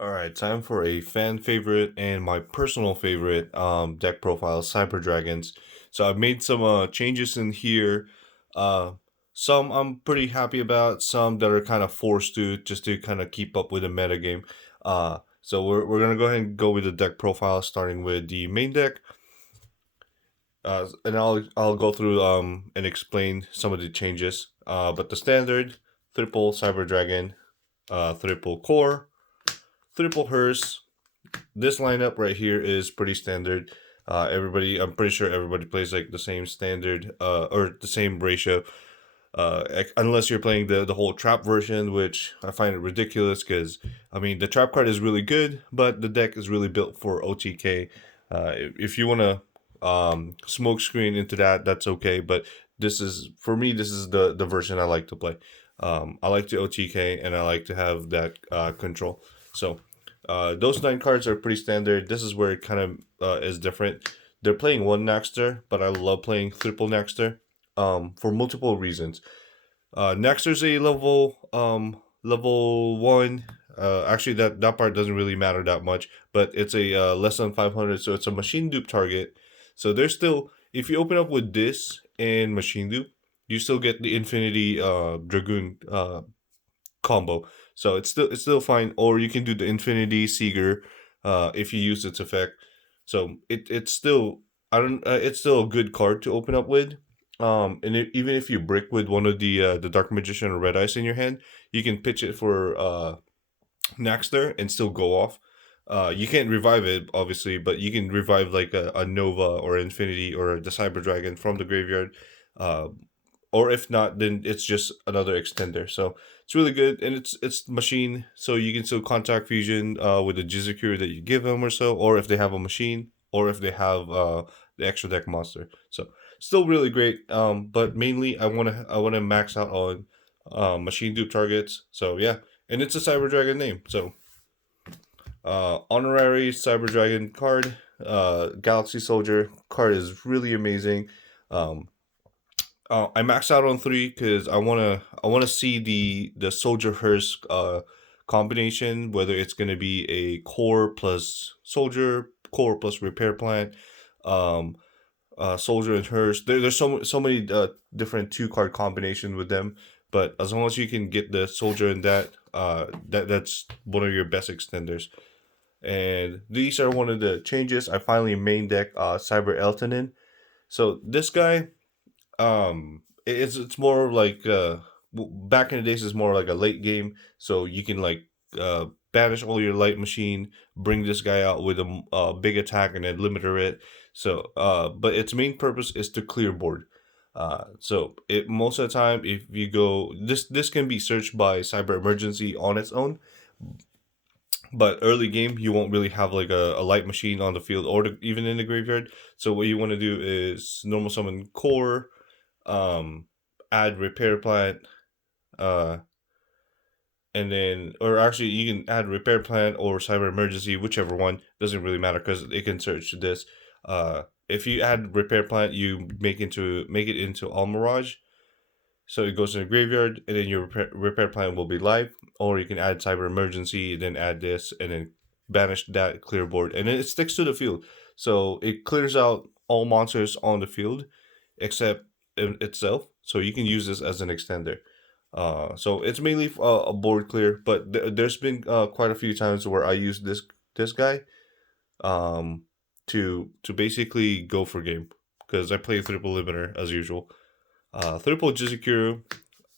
All right, time for a fan favorite and my personal favorite deck profile, CyberDragons. So I've made some changes in here. Uh, some I'm pretty happy about. Some that are kind of forced to just to kind of keep up with the meta game. So we're gonna go ahead and go with the deck profile, starting with the main deck. And I'll go through and explain some of the changes. But the standard triple CyberDragon, triple core, triple hearse. This lineup right here is pretty standard. I'm pretty sure everybody plays like the same standard, or the same ratio. Unless you're playing the whole trap version, which I find it ridiculous because I mean the trap card is really good, but the deck is really built for OTK. If you want to smoke screen into that, that's okay. But this is for me. This is the version I like to play. I like to OTK and I like to have that control. So those 9 cards are pretty standard. This is where it kind of is different. They're playing one Naxter, but I love playing triple Naxter for multiple reasons. Naxter's a level 1. Actually, that part doesn't really matter that much, but it's a less than 500, so it's a machine dupe target. So there's still, if you open up with this and machine dupe, you still get the Infinity Dragoon combo. So it's still fine. Or you can do the Infinity Seeger if you use its effect. So it's still, I don't it's still a good card to open up with. And even if you brick with one of the Dark Magician or Red Ice in your hand, you can pitch it for Naxter and still go off. You can't revive it, obviously, but you can revive like a Nova or Infinity or the Cyber Dragon from the graveyard. Uh, or if not, then it's just another extender. So it's really good, and it's machine, so you can still contact fusion with the Jizukuri that you give them or so, or if they have a machine, or if they have the extra deck monster. So still really great. But mainly I wanna max out on machine dupe targets. So yeah, and it's a Cyber Dragon name. So honorary Cyber Dragon card, Galaxy Soldier card is really amazing. Um, I maxed out on 3 because I wanna see the Soldier Hearse combination, whether it's gonna be a core plus soldier, core plus repair plant, um, soldier and hearse. There's so many different 2 card combinations with them, but as long as you can get the soldier in that's one of your best extenders. And these are one of the changes. I finally main deck Cyber Eltonin. So this guy, it's more like back in the days it's more like a late game, so you can like banish all your light machine, bring this guy out with a big attack and then limiter it. So but its main purpose is to clear board. So it most of the time, if you go, this can be searched by Cyber Emergency on its own, but early game you won't really have like a light machine on the field or even in the graveyard. So what you want to do is normal summon core, um, add repair plant, uh, and then, or actually you can add repair plant or cyber emergency, whichever one, doesn't really matter because it can search this. If you add repair plant, you make it into all mirage, so it goes in the graveyard, and then your repair plant will be live. Or you can add cyber emergency, then add this, and then banish that clear board, and then it sticks to the field. So it clears out all monsters on the field except itself. So you can use this as an extender. So it's mainly a board clear, but there's been quite a few times where I use this guy um, to basically go for game because I play triple limiter as usual. Triple Jizukuru.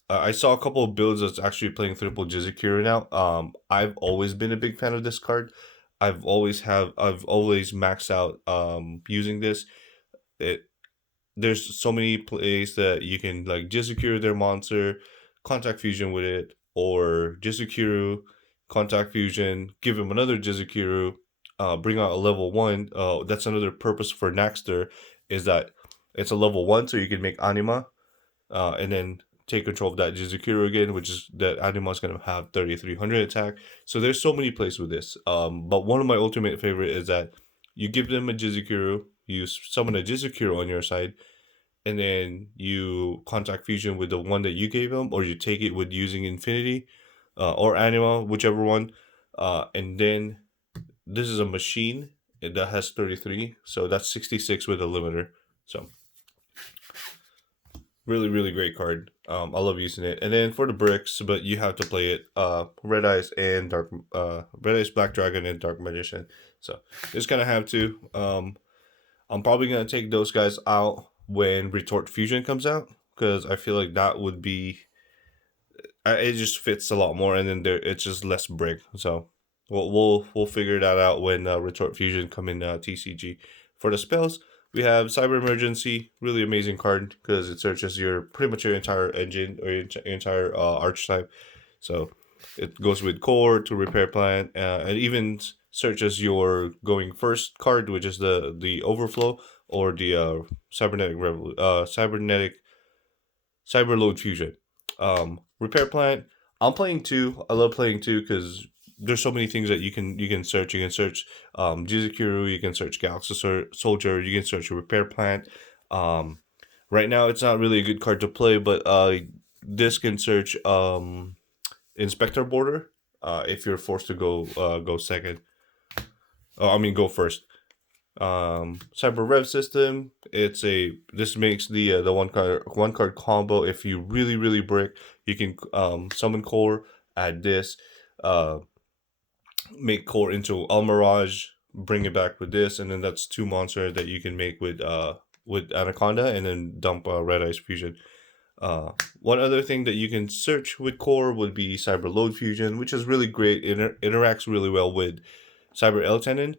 I saw a couple of builds that's actually playing triple Jizukuru now. I've always been a big fan of this card. I've always maxed out using this. It There's so many plays that you can like Jizukuru their monster, contact fusion with it, or Jizukuru, contact fusion, give him another Jizukuru, bring out a level 1. That's another purpose for Naxter, is that it's a level 1, so you can make Anima, and then take control of that Jizukuru again, which is that Anima is going to have 3300 attack. So there's so many plays with this. But one of my ultimate favorite is that you give them a Jizukuru, you summon a Jizukuru on your side, and then you contact fusion with the one that you gave them, or you take it with using Infinity or Anima, whichever one. And then this is a machine that has 33, so that's 66 with a limiter. So really great card. I love using it. And then for the bricks, but you have to play it Red Eyes and Red Eyes Black Dragon and Dark Magician. So just kind of have to. I'm probably gonna take those guys out when Retort Fusion comes out, because I feel like that would be it just fits a lot more, and then there it's just less brick. So we'll figure that out when Retort Fusion come in TCG. For the spells, we have Cyber Emergency, really amazing card because it searches your pretty much your entire engine or your entire archetype. So it goes with core to repair plan, and even searches your going first card, which is the overflow, or the cybernetic cyberload fusion. Repair plant. I'm playing two. I love playing two because there's so many things that you can search. You can search Jizukuru, you can search Galaxy Soldier, you can search a repair plant. Um, right now it's not really a good card to play, but this can search Inspector Border if you're forced to go second. Oh, I mean go first. Cyber Rev system. This makes the one card combo. If you really brick, you can summon core, add this, uh make core into Almirage, bring it back with this, and then that's two monsters that you can make with Anaconda, and then dump Red Eyes Fusion. One other thing that you can search with core would be Cyber Load Fusion, which is really great. It interacts really well with Cyber Eltenin,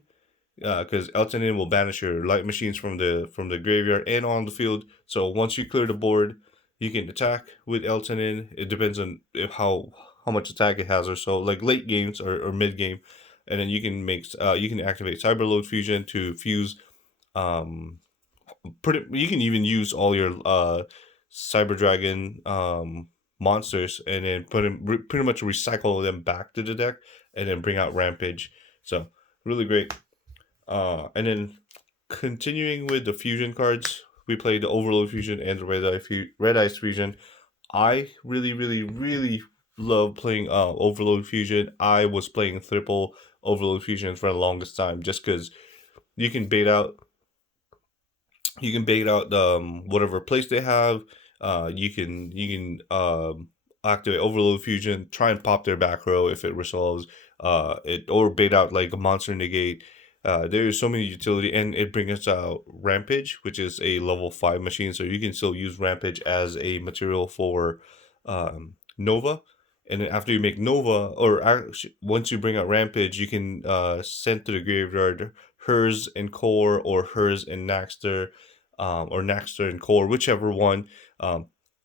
because Eltenin will banish your light machines from the graveyard and on the field. So once you clear the board, you can attack with Eltenin. It depends on how much attack it has or so, like late games or mid game, and then you can activate Cyberload Fusion to fuse. Um, you can even use all your CyberDragon monsters, and then pretty much recycle them back to the deck, and then bring out Rampage. So really great. And then continuing with the fusion cards, we played the Overload Fusion and the Red Eyes Fusion. I really love playing Overload Fusion. I was playing triple Overload Fusion for the longest time, just because you can bait out whatever place they have. You can activate Overload Fusion, try and pop their back row if it resolves. It or bait out like a monster negate. There is so many utility, and it brings out Rampage, which is a level 5 machine, so you can still use Rampage as a material for Nova. And then after you make Nova, or actually, once you bring out Rampage, you can send to the graveyard hers and core, or hers and Naxter, or Naxter and core, whichever one.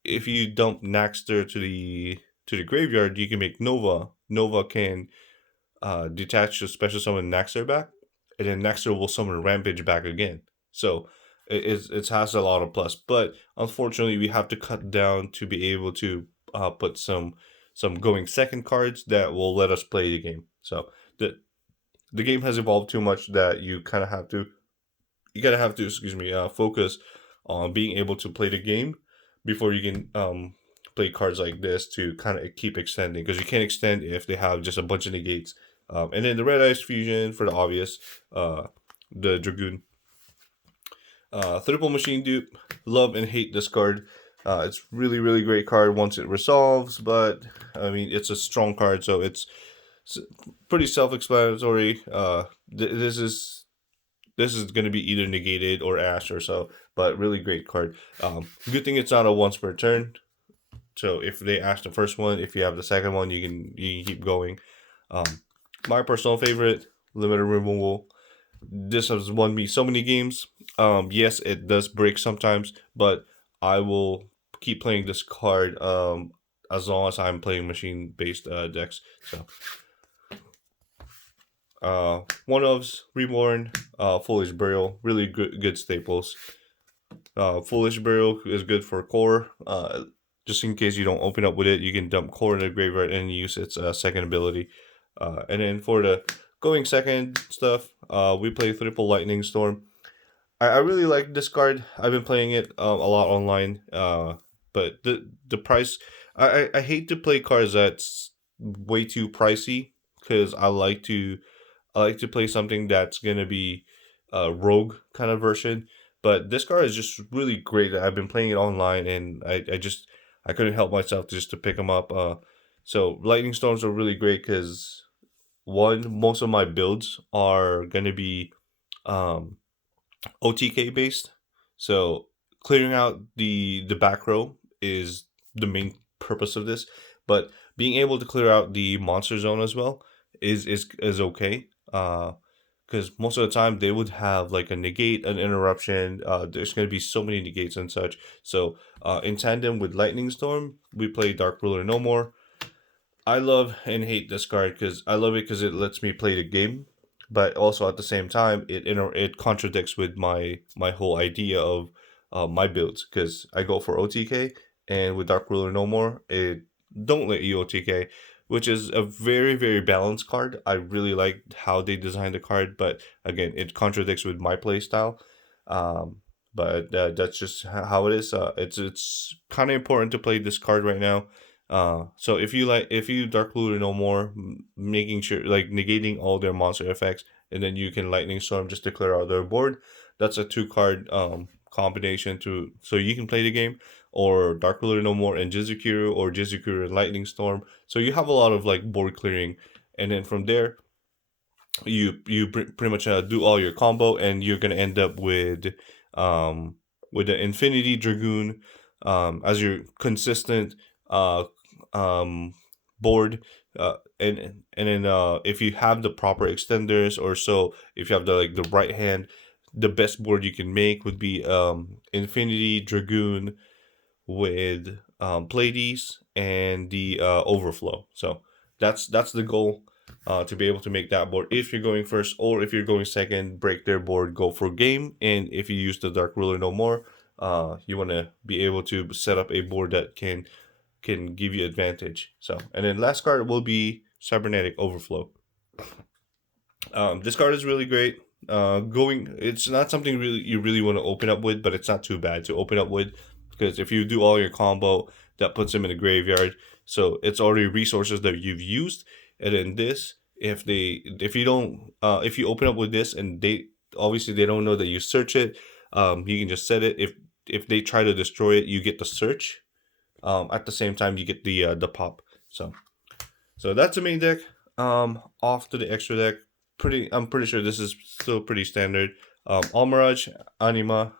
If you dump Naxter to the graveyard, you can make Nova. Nova can detach to special summon Naxter back, and then Naxter will summon Rampage back again. So it has a lot of plus, but unfortunately we have to cut down to be able to put some going second cards that will let us play the game. So the game has evolved too much that you kind of have to focus on being able to play the game before you can play cards like this to kind of keep extending, because you can't extend if they have just a bunch of negates. And then the Red Eyes Fusion for the obvious, the Dragoon. Triple Machine Dupe, love and hate this card. It's really great card once it resolves, but I mean it's a strong card, so it's pretty self-explanatory. This is going to be either negated or Ash or so, but really great card. Good thing it's not a once per turn. So if they Ash the first one, if you have the second one, you can keep going. My personal favorite, limited removal. This has won me so many games. Yes, it does break sometimes, but I will keep playing this card as long as I'm playing machine-based decks. So, one of's Reborn, Foolish Burial, really good staples. Foolish Burial is good for core. Just in case you don't open up with it, you can dump core in the graveyard and use its second ability. And then for the going second stuff, we play Triple Lightning Storm. I really like this card. I've been playing it a lot online. But the price, I hate to play cards that's way too pricey, because I like to play something that's gonna be a rogue kind of version. But this card is just really great. I've been playing it online, and I couldn't help myself just to pick them up. So lightning storms are really great because one, most of my builds are gonna be um OTK based. So clearing out the back row is the main purpose of this, but being able to clear out the monster zone as well is okay. Because most of the time they would have like a negate, an interruption. There's going to be so many negates and such. So in tandem with Lightning Storm, we play Dark Ruler No More. I love and hate this card because I love it because it lets me play the game, but also at the same time it contradicts with my whole idea of my builds because I go for OTK, and with Dark Ruler No More it don't let you OTK, which is a very balanced card. I really like how they designed the card, but again it contradicts with my play style. Um, but that's just how it is. It's kind of important to play this card right now. So if you Dark Ruler No More, making sure like negating all their monster effects, and then you can Lightning Storm just to clear out their board. That's a 2 card combination to so you can play the game, or Dark Ruler No More and Jizukuru, or Jizukuru and Lightning Storm. So you have a lot of like board clearing, and then from there pretty much do all your combo, and you're gonna end up with the Infinity Dragoon as your consistent uh um board. And then if you have the proper extenders, or so if you have the right hand, the best board you can make would be Infinity Dragoon with Pleiades and the Overflow. So that's the goal, to be able to make that board. If you're going first or if you're going second, break their board, go for game. And if you use the Dark Ruler No More, you want to be able to set up a board that can give you advantage. So, and then last card will be Cybernetic Overflow. This card is really great. It's not something really you really want to open up with, but it's not too bad to open up with, because if you do all your combo, that puts them in the graveyard. So it's already resources that you've used, and then this, if you don't, if you open up with this, and they obviously they don't know that you search it, you can just set it. If they try to destroy it, you get the search. At the same time, you get the pop. So that's the main deck. Off to the extra deck. I'm pretty sure this is still pretty standard. Almirage, Anima,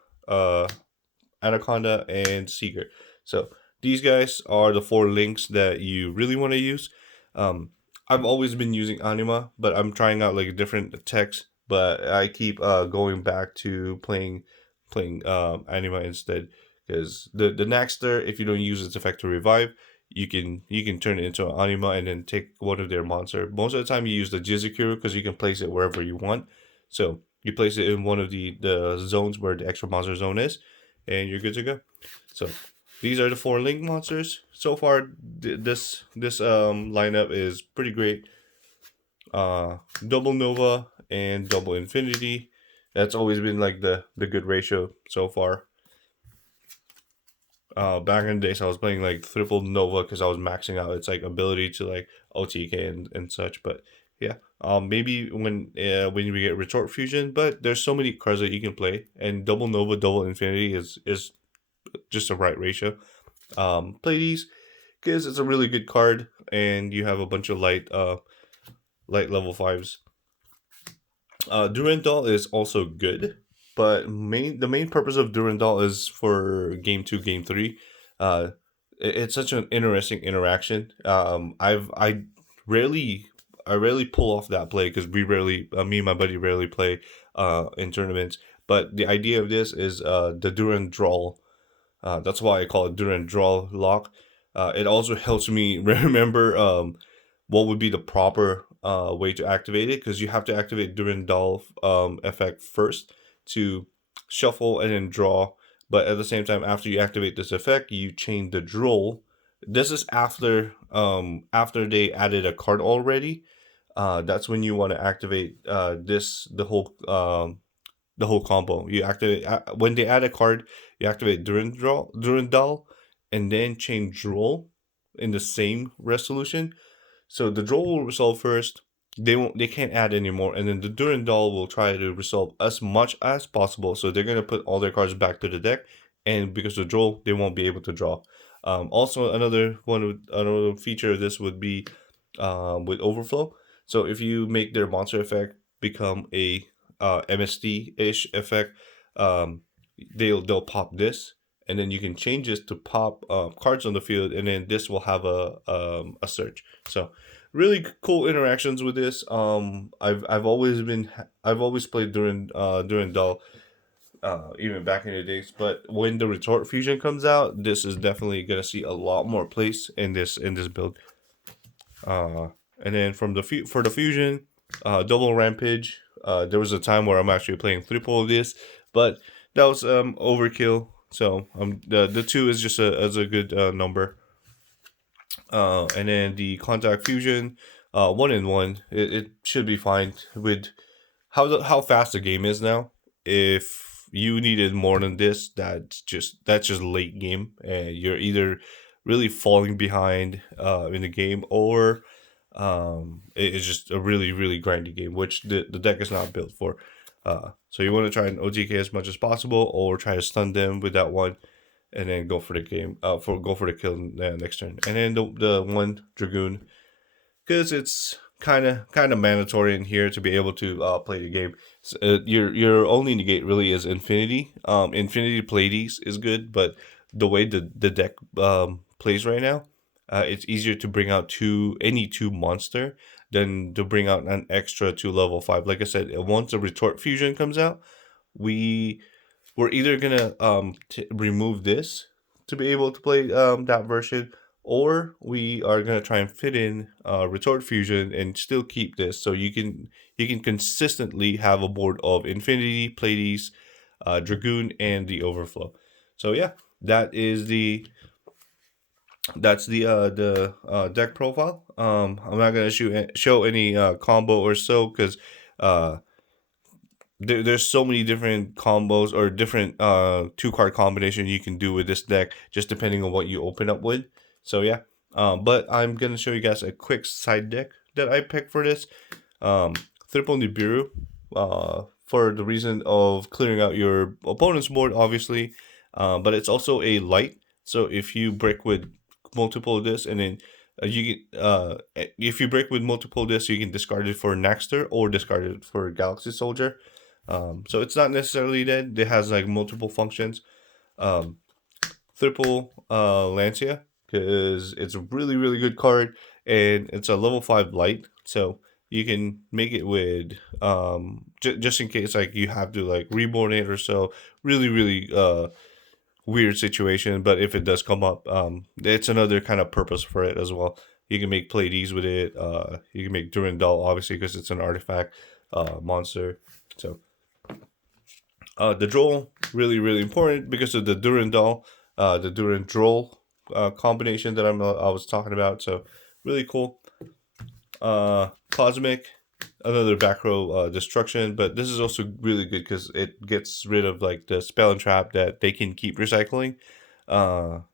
Anaconda, and Seeker. So these guys are the 4 links that you really want to use. I've always been using Anima, but I'm trying out like different techs. But I keep going back to playing Anima instead, because the Naxter, if you don't use its effect to revive, you can turn it into an Anima and then take one of their monster. Most of the time you use the Jizukuru because you can place it wherever you want. So you place it in one of the zones where the extra monster zone is, and you're good to go. So these are the 4 link monsters. So far, this lineup is pretty great. Double Nova and double Infinity. That's always been like the good ratio so far. Back in the days I was playing like triple Nova because I was maxing out its like ability to like OTK and such. But yeah, maybe when we get Retort Fusion, but there's so many cards that you can play, and double Nova, double Infinity is just the right ratio. Play these because it's a really good card, and you have a bunch of light level 5s. Durandal is also good, but the main purpose of Durandal is for game 2, game 3. It's such an interesting interaction. Rarely I rarely pull off that play because we rarely, me and my buddy rarely play in tournaments. But the idea of this is the Durandal. That's why I call it Durandal lock. It also helps me remember what would be the proper way to activate it, because you have to activate Durandal effect first to shuffle and then draw. But at the same time, after you activate this effect, you change the draw. This is after they added a card already. That's when you want to activate the whole combo. You activate when they add a card, you activate Durandal, and then change draw in the same resolution. So the draw will resolve first. they can't add anymore, and then the Durandal will try to resolve as much as possible. So they're gonna put all their cards back to the deck, and because of draw, they won't be able to draw. Also, another feature of this would be with Overflow. So if you make their monster effect become a MST ish effect, um, they'll pop this, and then you can change this to pop cards on the field, and then this will have a search. So really cool interactions with this. I've always played during Dull, even back in the days. But when the retort fusion comes out, this is definitely gonna see a lot more place in this build. Uh, and then for the fusion, double rampage. There was a time where I'm actually playing triple of this, but that was overkill. So the two is just a good number. And then the contact fusion, 1-in-1, it should be fine with how fast the game is now. If you needed more than this, that's just late game, and you're either really falling behind in the game, or it's just a really grindy game, which the deck is not built for. So you want to try and OTK as much as possible, or try to stun them with that one, and then go for the game. Go for the kill next turn, and then the one Dragoon, because it's kind of mandatory in here to be able to play the game. So, your only negate really is Infinity. Infinity Pleiades is good, but the way the deck plays right now, it's easier to bring out any two monster than to bring out an extra to level 5. Like I said, once a retort fusion comes out, we we're either gonna remove this to be able to play that version, or we are gonna try and fit in retort fusion and still keep this, so you can consistently have a board of Infinity, Pleiades, Dragoon, and the Overflow. So yeah, that's the deck profile. I'm not gonna show any combo or so, because uh there's so many different combos or different two card combination you can do with this deck, just depending on what you open up with. So yeah, but I'm gonna show you guys a quick side deck that I picked for this. Triple Nibiru, for the reason of clearing out your opponent's board, obviously, but it's also a light. So if you break with multiple of this, and then if you break with multiple of this, you can discard it for Naxter or discard it for Galaxy Soldier. So it's not necessarily dead. It has like multiple functions. Um, Triple Lancia, because it's a really good card, and it's a level 5 light. So you can make it with just in case like you have to like reborn it or so. Really weird situation, but if it does come up, it's another kind of purpose for it as well. You can make Pleiades with it. You can make Durandal, obviously, because it's an artifact monster. So the droll, really important because of the Durandal, the Durandroll combination that I was talking about. So really cool. Cosmic, another back row destruction, but this is also really good because it gets rid of like the spell and trap that they can keep recycling. One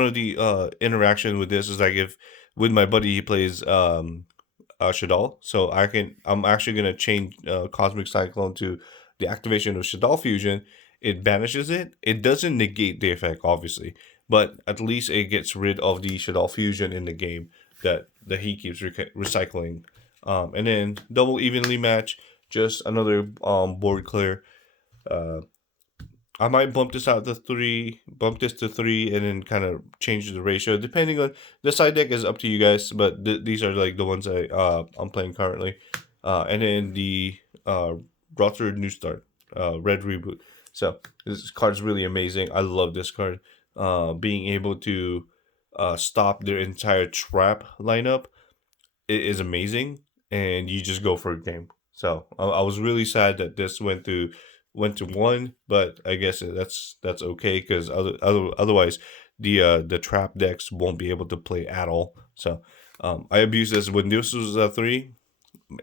of the interaction with this is like, if with my buddy he plays Shadal, so I'm actually gonna change Cosmic Cyclone to the activation of Shadal Fusion. It banishes it. It doesn't negate the effect, obviously, but at least it gets rid of the Shadal Fusion in the game that he keeps recycling. And then double evenly match, just another board clear. I might bump this to 3, and then kind of change the ratio depending on the side deck. Is up to you guys, but these are like the ones I'm playing currently. And then the Rotary New Start, Red Reboot. So this card is really amazing. I love this card. Being able to stop their entire trap lineup is amazing, and you just go for a game. So I was really sad that this went to 1, but I guess that's okay, because otherwise the trap decks won't be able to play at all. So I abuse this when this was a 3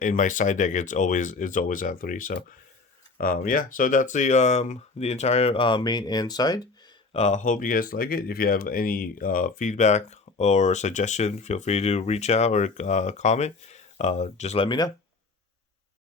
in my side deck. It's always at 3. So yeah, so that's the entire main and side. Hope you guys like it. If you have any feedback or suggestion, feel free to reach out or comment. just let me know.